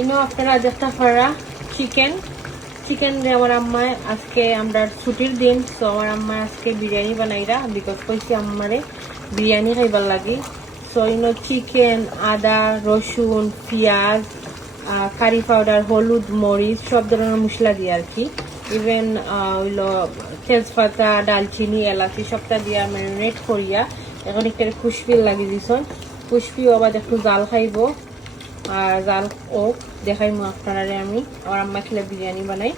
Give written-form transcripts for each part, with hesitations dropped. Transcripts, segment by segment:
ইনো আপনারা দেখতে পারা চিকেন রে আমার আম্মায় আজকে আমরা ছুটির দিন, তো আমার আম্মায় আজকে বিরিয়ানি বানাইরা, বিকজ কইছি আম্মারে বিরিয়ানি খাইবার লাগি। সো ইনো চিকেন, আদা, রসুন, পেঁয়াজ, কারি পাউডার, হলুদ, মরিচ সব ধরনের মশলা দিয়ে আর কি, ইভেন হইলো তেজপাতা, ডালচিনি, এলাচি সবটা দিয়ে ম্যারিনেট করিয়া এখন একটা খুশবি লাগিয়ে দিছ। খুশবিও আবার একটু জাল খাইব, আর জাল ও দেখাইমু আপনারা। আমি আমার আম্মা খেলে বিরিয়ানি বানাই,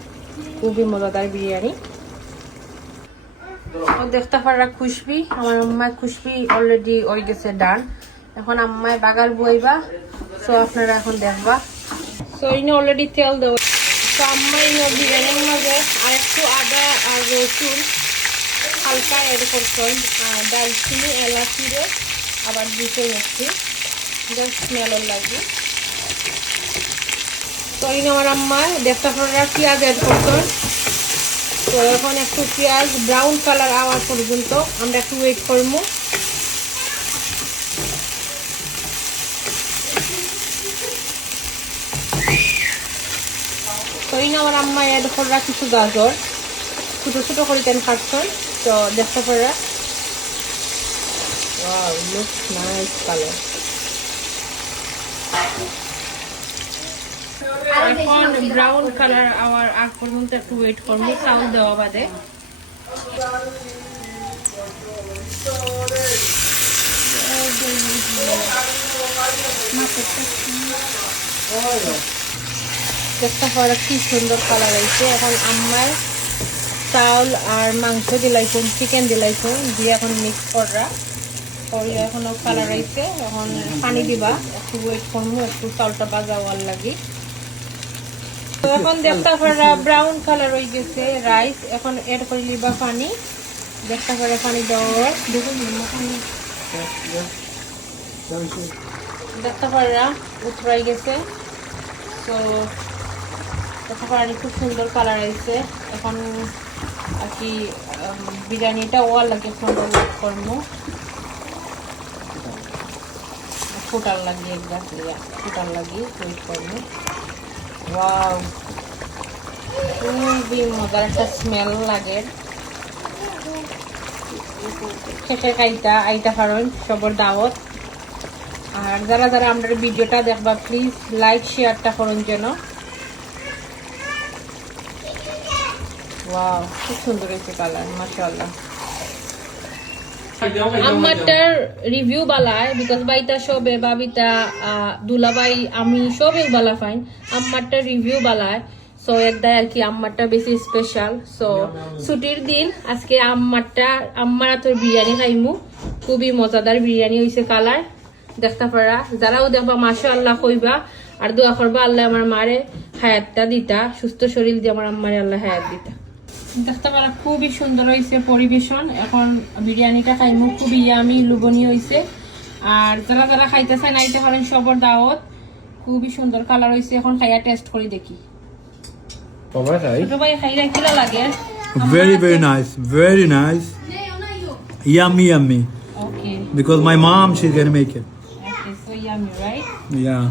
খুবই মজাদার বিরিয়ানি। ও দেখতে পারা খুশবি, আমার আম্মায় খুশবি অলরেডি হয়ে গেছে ডান। এখন আম্মায় বাগার বইবা, সো আপনারা এখন দেখবা। সো ইনি অলরেডি তেল দেওয়া, তো আম্মা ইনো বিরিয়ানির মাঝে আর একটু আদা আর রসুন হালকা এড করছেন, ডালচিনি, এলাচি রে আবার দিতে যাচ্ছি, জাস্ট স্মেলও লাগবে। তো ইনি আমার আম্মা দেখতে আপনারা পেঁয়াজ এড করছেন। তো এখন একটু পেঁয়াজ ব্রাউন কালার আওয়ার পর্যন্ত আমরা একটু ওয়েট করবো। তো এই আমার আম্মা এড করা কিছু গাজর ছোট ছোট করে তেন কাটছেন, তো দেখতে পারা। Wow, looks nice colour. এখন ব্রাউন কালার আওয়ার আগ পর্যন্ত একটু ওয়েট করবো চাউল দেওয়া বাদে। দেখতে পারা কি সুন্দর কালার হয়েছে। এখন আম্মার চাউল আর মাংস দিলাইছেন, চিকেন দিলাইছেন, দিয়ে এখন মিক্স করা করিয়া এখন কালার হয়েছে। এখন পানি দিবা, একটু ওয়েট করবো, একটু চাউলটা বাজা হওয়ার লাগে। তো এখন দেখতে পারা ব্রাউন কালার হয়ে গেছে রাইস, এখন এড করে দিবা পানি। দেখতে পারা পানি দেওয়ার, দেখুন পানি দেখতে পারা উতরাই গেছে। তো দেখতে পারি খুব সুন্দর কালার হয়েছে। এখন আর কি বিরিয়ানিটা ওয়ার লাগে সুন্দর ওয়েট করবো, ফুটার লাগিয়ে ফুটার লাগিয়ে ওয়েট করবো। ওয়াও, খুবই মজার একটা স্মেল লাগে। শেষে আইটা পারেন সবর দাওয়াত। আর যারা যারা আমাদের ভিডিওটা দেখবা প্লিজ লাইক শেয়ারটা করুন যেন। ওয়াও, খুব সুন্দর হয়েছে কালার, মাশাআল্লাহ। আমারটার রিভিউ বালায়, বিকজ বাইটা সবে বাবিতা দুলাবাই আমি সবে বালা ফাইন, আমারটার রিভিউ বালায়। সো একদাই আর কি আম্মারটা বেশি স্পেশাল। সো ছুটির দিন আজকে আম্মারা তোর বিরিয়ানি খাইমু, খুবই মজাদার বিরিয়ানি হয়েছে কালার দেখতে পারা। যারাও দেখবা মাশাআল্লাহ কইবা, আর দোয়া করবা আল্লাহ আমার মারে হায়াতটা দিতা, সুস্থ শরীর দিয়ে আমার আম্মারে আল্লাহ হায়াত দিতা। দেখতে পারা খুবই সুন্দর হয়েছে পরিবেশন। এখন বিরিয়ানিটা খাইমু, খুবই ইয়ামি লুবনীয় হয়েছে। আর যারা যারা খাইতেছে নাইতে পারেন সবর দাওয়াত, খুবই সুন্দর কালার হয়েছে। এখন খাইয়া টেস্ট করে দেখি। ছোট ভাই খাইরা কিলা লাগে? Very nice, very nice. Yummy. Okay. Because my mom, she's gonna make it. Okay, so yummy, right? Yeah.